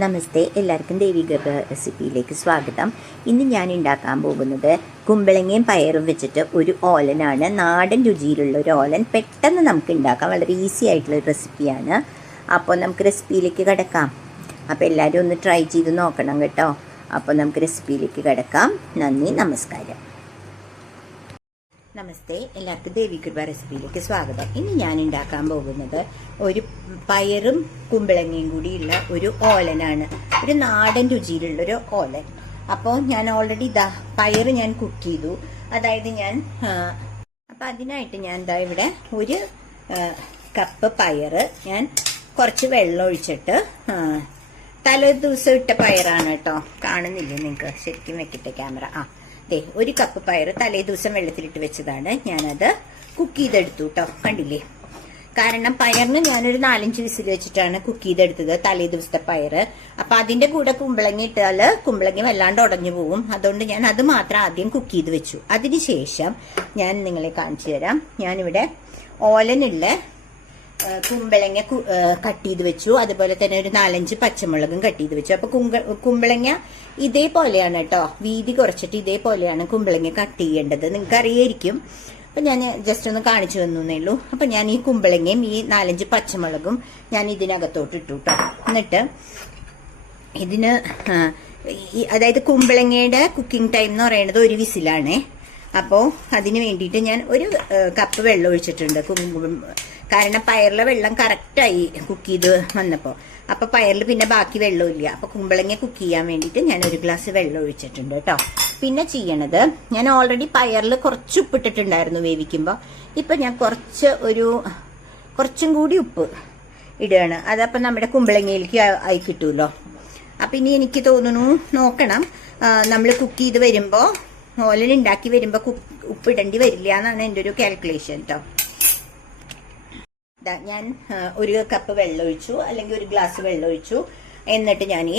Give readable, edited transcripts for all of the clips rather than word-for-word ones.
നമസ്തേ, എല്ലാവർക്കും ദേവിക റെസിപ്പിയിലേക്ക് സ്വാഗതം. ഇന്ന് ഞാൻ ഉണ്ടാക്കാൻ പോകുന്നത് കുമ്പളങ്ങയും പയറും വെച്ചിട്ട് ഒരു ഓലനാണ്. നാടൻ രുചിയിലുള്ള ഒരു ഓലൻ പെട്ടെന്ന് നമുക്ക് ഉണ്ടാക്കാം. വളരെ ഈസി ആയിട്ടുള്ളൊരു റെസിപ്പിയാണ്. അപ്പോൾ നമുക്ക് റെസിപ്പിയിലേക്ക് കിടക്കാം. അപ്പോൾ എല്ലാവരും ഒന്ന് ട്രൈ ചെയ്ത് നോക്കണം കേട്ടോ. അപ്പോൾ നമുക്ക് റെസിപ്പിയിലേക്ക് കിടക്കാം. നന്ദി, നമസ്കാരം. നമസ്തേ, എല്ലാവർക്കും ദേവികൃപ റെസിപ്പിയിലേക്ക് സ്വാഗതം. ഇന്ന് ഞാൻ ഉണ്ടാക്കാൻ പോകുന്നത് ഒരു പയറും കുമ്പളങ്ങയും കൂടിയുള്ള ഒരു ഓലനാണ്. ഒരു നാടൻ രുചിയിലുള്ളൊരു ഓലൻ. അപ്പോൾ ഞാൻ ഓൾറെഡി പയർ ഞാൻ കുക്ക് ചെയ്തു. അതായത് അപ്പം അതിനായിട്ട് ഞാൻ ഇവിടെ ഒരു കപ്പ് പയർ ഞാൻ കുറച്ച് വെള്ളം ഒഴിച്ചിട്ട് തലേ ദിവസം ഇട്ട പയറാണ് കേട്ടോ. കാണുന്നില്ലേ നിങ്ങൾക്ക്? ശരിക്കും വെക്കട്ടെ ക്യാമറ. ഒരു കപ്പ് പയർ തലേ ദിവസം വെള്ളത്തിലിട്ട് വെച്ചതാണ്. ഞാനത് കുക്ക് ചെയ്തെടുത്തു കേട്ടോ. കണ്ടില്ലേ? കാരണം പയറിന് ഞാനൊരു 4-5 വിസിൽ വെച്ചിട്ടാണ് കുക്ക് ചെയ്തെടുത്തത്, തലേ ദിവസത്തെ പയർ. അപ്പൊ അതിന്റെ കൂടെ കുമ്പളങ്ങ ഇട്ടാല് കുമ്പളങ്ങ വല്ലാണ്ട് ഉടഞ്ഞു പോവും. അതുകൊണ്ട് ഞാൻ അത് മാത്രം ആദ്യം കുക്ക് ചെയ്ത് വെച്ചു. അതിനുശേഷം ഞാൻ നിങ്ങളെ കാണിച്ചു തരാം. ഞാനിവിടെ ഓലനുള്ള കുമ്പളങ്ങ കട്ട് ചെയ്ത് വെച്ചു. അതുപോലെ തന്നെ ഒരു 4-5 പച്ചമുളകും കട്ട് ചെയ്ത് വെച്ചു. അപ്പൊ കുമ്പളങ്ങ ഇതേപോലെയാണ് കേട്ടോ, വീതി കുറച്ചിട്ട് ഇതേപോലെയാണ് കുമ്പളങ്ങ കട്ട് ചെയ്യേണ്ടത്. നിങ്ങൾക്ക് അറിയായിരിക്കും. അപ്പൊ ഞാൻ ജസ്റ്റ് ഒന്ന് കാണിച്ചു തന്നേ ഉള്ളൂ. അപ്പൊ ഞാൻ ഈ കുമ്പളങ്ങയും ഈ 4-5 പച്ചമുളകും ഞാൻ ഇതിനകത്തോട്ട് ഇട്ടു കേട്ടോ. എന്നിട്ട് ഇതിന് അതായത് കുമ്പളങ്ങയുടെ കുക്കിംഗ് ടൈം എന്ന് പറയുന്നത് 1 വിസിലാണേ. അപ്പോൾ അതിന് വേണ്ടിയിട്ട് ഞാൻ ഒരു കപ്പ് വെള്ളം ഒഴിച്ചിട്ടുണ്ട്. കാരണം പയറിലെ വെള്ളം കറക്റ്റായി കുക്ക് ചെയ്ത് വന്നപ്പോൾ. അപ്പൊ പയറിൽ പിന്നെ ബാക്കി വെള്ളമില്ല. അപ്പൊ കുമ്പളങ്ങ കുക്ക് ചെയ്യാൻ വേണ്ടിയിട്ട് ഞാൻ 1 ഗ്ലാസ് വെള്ളം ഒഴിച്ചിട്ടുണ്ട് കേട്ടോ. പിന്നെ ചെയ്യണത്, ഞാൻ ഓൾറെഡി പയറിൽ കുറച്ച് ഉപ്പിട്ടിട്ടുണ്ടായിരുന്നു വേവിക്കുമ്പോൾ. ഇപ്പൊ ഞാൻ കുറച്ചും കൂടി ഉപ്പ് ഇടുകയാണ്. അതപ്പം നമ്മുടെ കുമ്പളങ്ങയിലേക്ക് ആയി കിട്ടുമല്ലോ. അപ്പൊ ഇനി എനിക്ക് തോന്നുന്നു, നോക്കണം, നമ്മൾ കുക്ക് ചെയ്ത് വരുമ്പോൾ ഓലൻ ഉണ്ടാക്കി വരുമ്പോൾ ഉപ്പിടേണ്ടി വരില്ല എന്നാണ് എൻ്റെ ഒരു കാൽക്കുലേഷൻ കേട്ടോ. ഞാൻ 1 കപ്പ് വെള്ളം ഒഴിച്ചു, അല്ലെങ്കിൽ 1 ഗ്ലാസ് വെള്ളം ഒഴിച്ചു. എന്നിട്ട് ഞാൻ ഈ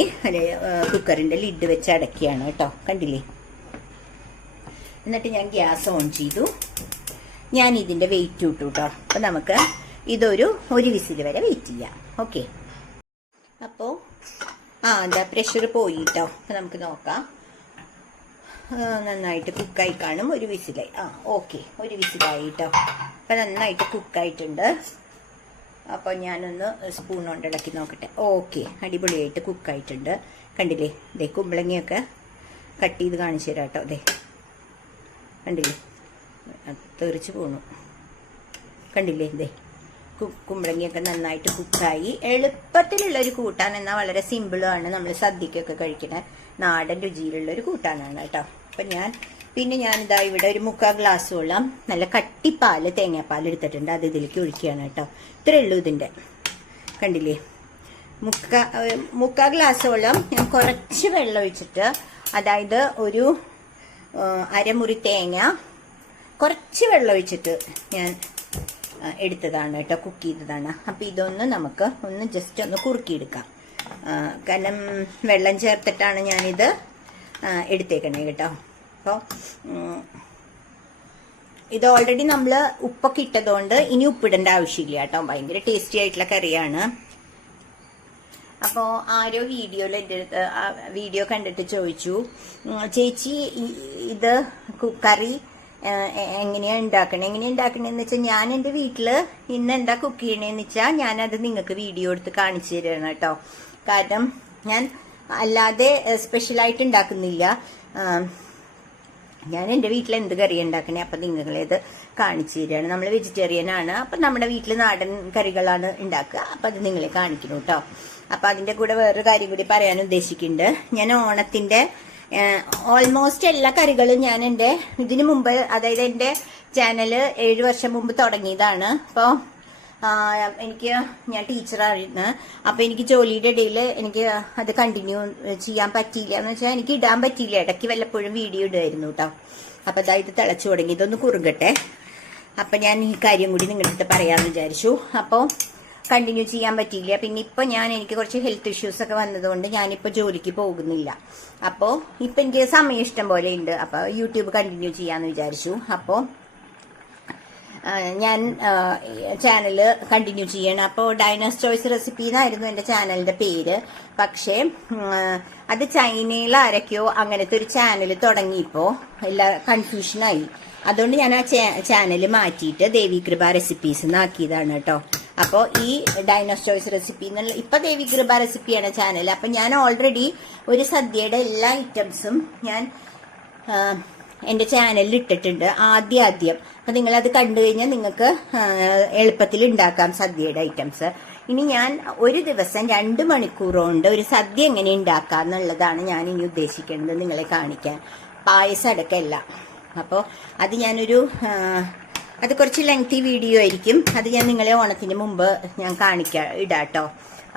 കുക്കറിന്റെ ലിഡ് വെച്ച് അടയ്ക്കുകയാണ് കേട്ടോ. കണ്ടില്ലേ? എന്നിട്ട് ഞാൻ ഗ്യാസ് ഓൺ ചെയ്തു. ഞാൻ ഇതിന്റെ വെയിറ്റ് ഇട്ടു കേട്ടോ. അപ്പൊ നമുക്ക് ഇതൊരു 1 വിസിൽ വരെ വെയിറ്റ് ചെയ്യാം. ഓക്കെ. അപ്പോ എന്താ പ്രഷർ പോയി കേട്ടോ. അപ്പൊ നമുക്ക് നോക്കാം. നന്നായിട്ട് കുക്കായി കാണും. 1 വിസിലായി. ഓക്കെ, 1 വിസിലായി കേട്ടോ. അപ്പൊ നന്നായിട്ട് കുക്കായിട്ടുണ്ട്. അപ്പൊ ഞാനൊന്ന് സ്പൂൺ കൊണ്ട് ഇളക്കി നോക്കട്ടെ. ഓക്കെ, അടിപൊളിയായിട്ട് കുക്കായിട്ടുണ്ട്. കണ്ടില്ലേ? ദേ കുമ്പളങ്ങയൊക്കെ കട്ട് ചെയ്ത് കാണിച്ചു തരാം കേട്ടോ. ദേ കണ്ടില്ലേ? തെറിച്ച് പോണു. കണ്ടില്ലേ? ദേ കുമ്പളങ്ങയൊക്കെ നന്നായിട്ട് കുക്കായി. എളുപ്പത്തിലുള്ളൊരു കൂട്ടാൻ, എന്നാൽ വളരെ സിമ്പിളുമാണ്. നമ്മൾ സദ്യക്കൊക്കെ കഴിക്കുന്ന നാടൻ രുചിയിലുള്ളൊരു കൂട്ടാനാണ് കേട്ടോ. അപ്പൊ ഞാനിതാ ഇവിടെ ഒരു 3/4 ഗ്ലാസോളം നല്ല കട്ടിപ്പാല്, തേങ്ങാപ്പാൽ എടുത്തിട്ടുണ്ട്. അത് ഇതിലേക്ക് ഒഴിക്കുകയാണ് കേട്ടോ. ഇത്രേ ഉള്ളൂ ഇതിന്റെ. കണ്ടില്ലേ? 3/4 ഗ്ലാസോളം ഞാൻ കുറച്ച് വെള്ളം ഒഴിച്ചിട്ട്, അതായത് ഒരു അരമുറി തേങ്ങ കുറച്ച് വെള്ളം ഒഴിച്ചിട്ട് ഞാൻ എടുത്തതാണ് കേട്ടോ, കുക്ക് ചെയ്തതാണ്. അപ്പൊ ഇതൊന്ന് നമുക്ക് ജസ്റ്റ് ഒന്ന് കുറുക്കിയെടുക്കാം. കാരണം വെള്ളം ചേർത്തിട്ടാണ് ഞാനിത് എടുത്തേക്കണേ കേട്ടോ. അപ്പോൾ ഇത് ഓൾറെഡി നമ്മൾ ഉപ്പൊക്കെ ഇട്ടതുകൊണ്ട് ഇനി ഉപ്പിടേണ്ട ആവശ്യമില്ല കേട്ടോ. ഭയങ്കര ടേസ്റ്റി ആയിട്ടുള്ള കറിയാണ്. അപ്പോൾ ആരോ വീഡിയോ കണ്ടിട്ട് ചോദിച്ചു, ചേച്ചി ഇത് കറി എങ്ങനെയാ ഉണ്ടാക്കണേന്ന് വെച്ചാൽ, ഞാൻ എൻ്റെ വീട്ടില് ഇന്ന് എന്താ കുക്ക് ചെയ്യണേന്ന് വെച്ചാൽ ഞാനത് നിങ്ങൾക്ക് വീഡിയോ എടുത്ത് കാണിച്ചു തരണം കേട്ടോ. കാരണം ഞാൻ അല്ലാതെ സ്പെഷ്യലായിട്ട് ഉണ്ടാക്കുന്നില്ല. ഞാൻ എൻ്റെ വീട്ടിൽ എന്ത് കറി ഉണ്ടാക്കണേ അപ്പം നിങ്ങളേത് കാണിച്ചു തരികയാണ്. നമ്മൾ വെജിറ്റേറിയൻ ആണ്. അപ്പം നമ്മുടെ വീട്ടിൽ നാടൻ കറികളാണ് ഉണ്ടാക്കുക. അപ്പം അത് നിങ്ങളെ കാണിക്കണം കേട്ടോ. അപ്പം അതിൻ്റെ കൂടെ വേറൊരു കാര്യം കൂടി പറയാൻ ഉദ്ദേശിക്കുന്നുണ്ട്. ഞാൻ ഓണത്തിൻ്റെ ഓൾമോസ്റ്റ് എല്ലാ കറികളും ഞാൻ ഇതിനു മുമ്പ്, അതായത് എൻ്റെ ചാനല് 7 വർഷം മുമ്പ് തുടങ്ങിയതാണ്. അപ്പോൾ ഞാൻ ടീച്ചറായിരുന്നു. അപ്പൊ എനിക്ക് ജോലിയുടെ ഇടയിൽ എനിക്ക് അത് കണ്ടിന്യൂ ചെയ്യാൻ പറ്റിയില്ല. എന്ന് വെച്ചാൽ എനിക്ക് ഇടാൻ പറ്റിയില്ല. ഇടയ്ക്ക് വല്ലപ്പോഴും വീഡിയോ ഇടുമായിരുന്നു കേട്ടോ. അപ്പൊ ഇത് തിളച്ചു തുടങ്ങി. ഇതൊന്ന് കുറുകട്ടെ. അപ്പൊ ഞാൻ ഈ കാര്യം കൂടി നിങ്ങളുടെ അടുത്ത് പറയാമെന്ന് വിചാരിച്ചു. അപ്പോൾ കണ്ടിന്യൂ ചെയ്യാൻ പറ്റിയില്ല. പിന്നെ ഇപ്പൊ എനിക്ക് കുറച്ച് ഹെൽത്ത് ഇഷ്യൂസ് ഒക്കെ വന്നതുകൊണ്ട് ഞാനിപ്പോ ജോലിക്ക് പോകുന്നില്ല. അപ്പോൾ ഇപ്പൊ എനിക്ക് സമയം ഇഷ്ടം പോലെ ഉണ്ട്. അപ്പൊ യൂട്യൂബ് കണ്ടിന്യൂ ചെയ്യാന്ന് വിചാരിച്ചു. അപ്പോൾ ഞാൻ ചാനല് കണ്ടിന്യൂ ചെയ്യണം. അപ്പോൾ ഡൈനസ് ചോയ്സ് റെസിപ്പി എന്നായിരുന്നു എൻ്റെ ചാനലിന്റെ പേര്. പക്ഷേ അത് ചൈനയിൽ ആരൊക്കെയോ അങ്ങനത്തെ ഒരു ചാനൽ തുടങ്ങിയപ്പോൾ എല്ലാ കൺഫ്യൂഷനായി. അതുകൊണ്ട് ഞാൻ ആ ചാനൽ മാറ്റിയിട്ട് ദേവി കൃപ റെസിപ്പീസ് എന്നാക്കിയതാണ് കേട്ടോ. അപ്പോൾ ഈ ഡൈനസ് ചോയ്സ് റെസിപ്പി എന്നുള്ള ഇപ്പൊ ദേവി കൃപ റെസിപ്പിയാണ് ചാനൽ. അപ്പൊ ഞാൻ ഓൾറെഡി ഒരു സദ്യയുടെ എല്ലാ ഐറ്റംസും ഞാൻ എന്റെ ചാനലിൽ ഇട്ടിട്ടുണ്ട് ആദ്യം. അപ്പൊ നിങ്ങൾ അത് കണ്ടു കഴിഞ്ഞാൽ നിങ്ങൾക്ക് എളുപ്പത്തിൽ ഉണ്ടാക്കാം സദ്യയുടെ ഐറ്റംസ്. ഇനി ഞാൻ ഒരു ദിവസം 2 മണിക്കൂർ കൊണ്ട് ഒരു സദ്യ എങ്ങനെ ഉണ്ടാക്കാം എന്നുള്ളതാണ് ഞാൻ ഇനി ഉദ്ദേശിക്കുന്നത് നിങ്ങളെ കാണിക്കാൻ. പായസം അടക്കമല്ല. അപ്പോൾ അത് ഞാനൊരു അത് കുറച്ച് ലെങ്തി വീഡിയോ ആയിരിക്കും. അത് ഞാൻ നിങ്ങളെ ഓണത്തിന് മുമ്പ് ഞാൻ ഇടാട്ടോ.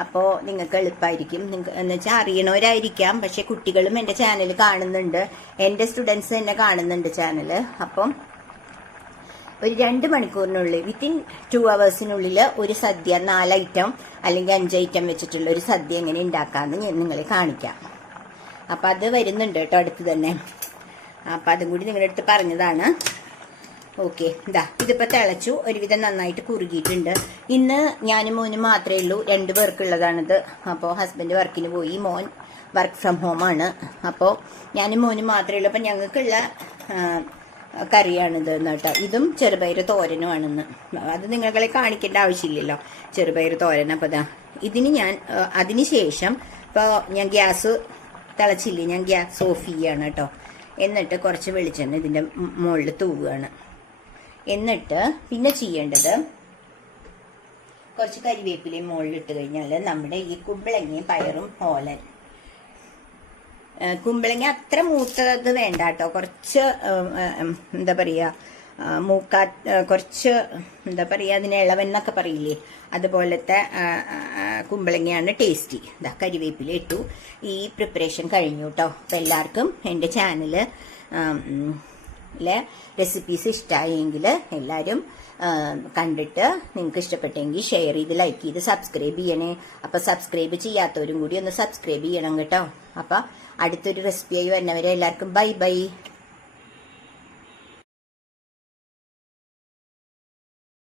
അപ്പോൾ നിങ്ങൾക്ക് എളുപ്പമായിരിക്കും. എന്ന് വെച്ചാൽ അറിയണവരായിരിക്കാം, പക്ഷെ കുട്ടികളും എൻ്റെ ചാനൽ കാണുന്നുണ്ട്, എൻ്റെ സ്റ്റുഡൻസ് തന്നെ കാണുന്നുണ്ട് ചാനൽ. അപ്പം ഒരു 2 മണിക്കൂറിനുള്ളിൽ വിത്തിൻ 2 hours ഒരു സദ്യ 4 ഐറ്റം അല്ലെങ്കിൽ 5 ഐറ്റം വെച്ചിട്ടുള്ള ഒരു സദ്യ എങ്ങനെ ഉണ്ടാക്കാമെന്ന് ഞാൻ നിങ്ങളെ കാണിക്കാം. അപ്പം അത് വരുന്നുണ്ട് കേട്ടോ അടുത്ത് തന്നെ. അപ്പം അതും കൂടി നിങ്ങളുടെ അടുത്ത് പറഞ്ഞതാണ്. ഓക്കെ, ഇതിപ്പോ തിളച്ചു, ഒരുവിധം നന്നായിട്ട് കുറുകിയിട്ടുണ്ട്. ഇന്ന് ഞാനും മോനും മാത്രമേ ഉള്ളൂ, 2 പേർക്കുള്ളതാണിത്. അപ്പോൾ ഹസ്ബൻഡ് വർക്കിന് പോയി, മോൻ വർക്ക് ഫ്രം ഹോം ആണ്. അപ്പോൾ ഞാനും മോനും മാത്രമേ ഉള്ളൂ. അപ്പം ഞങ്ങൾക്കുള്ള കറിയാണിത് കേട്ടോ. ഇതും ചെറുപയർ തോരനുമാണെന്ന്. അത് നിങ്ങളെ കാണിക്കേണ്ട ആവശ്യമില്ലല്ലോ, ചെറുപയർ തോരൻ. അപ്പോൾ ഇതിന് ഞാൻ അതിനുശേഷം ഇപ്പോൾ ഞാൻ ഗ്യാസ് തിളച്ചില്ലേ, ഞാൻ ഗ്യാസ് ഓഫ് ചെയ്യാണ് കേട്ടോ. എന്നിട്ട് കുറച്ച് വെളിച്ചെണ്ണ ഇതിൻ്റെ മുകളിൽ തൂവുകയാണ്. എന്നിട്ട് പിന്നെ ചെയ്യേണ്ടത് കുറച്ച് കരിവേപ്പിലയും മുകളിലിട്ട് കഴിഞ്ഞാൽ നമ്മുടെ ഈ കുമ്പളങ്ങയും പയറും ഓലൻ. കുമ്പളങ്ങ അത്ര മൂത്തത് വേണ്ട കേട്ടോ, കുറച്ച് എന്താ പറയുക കുറച്ച് എന്താ പറയുക അതിന് ഇളവെന്നൊക്കെ പറയില്ലേ, അതുപോലത്തെ കുമ്പളങ്ങയാണ് ടേസ്റ്റി. കരിവേപ്പില ഇട്ടു. ഈ പ്രിപ്പറേഷൻ കഴിഞ്ഞു കേട്ടോ. അപ്പം എല്ലാവർക്കും എൻ്റെ ചാനല് റെസിപ്പീസ് ഇഷ്ടമായെങ്കിൽ എല്ലാവരും കണ്ടിട്ട് നിങ്ങൾക്ക് ഇഷ്ടപ്പെട്ടെങ്കിൽ ഷെയർ ചെയ്ത് ലൈക്ക് ചെയ്ത് സബ്സ്ക്രൈബ് ചെയ്യണേ. അപ്പം സബ്സ്ക്രൈബ് ചെയ്യാത്തവരും കൂടി ഒന്ന് സബ്സ്ക്രൈബ് ചെയ്യണം കേട്ടോ. അപ്പം അടുത്തൊരു റെസിപ്പിയായി വരുന്നവരെ എല്ലാവർക്കും ബൈ ബൈ.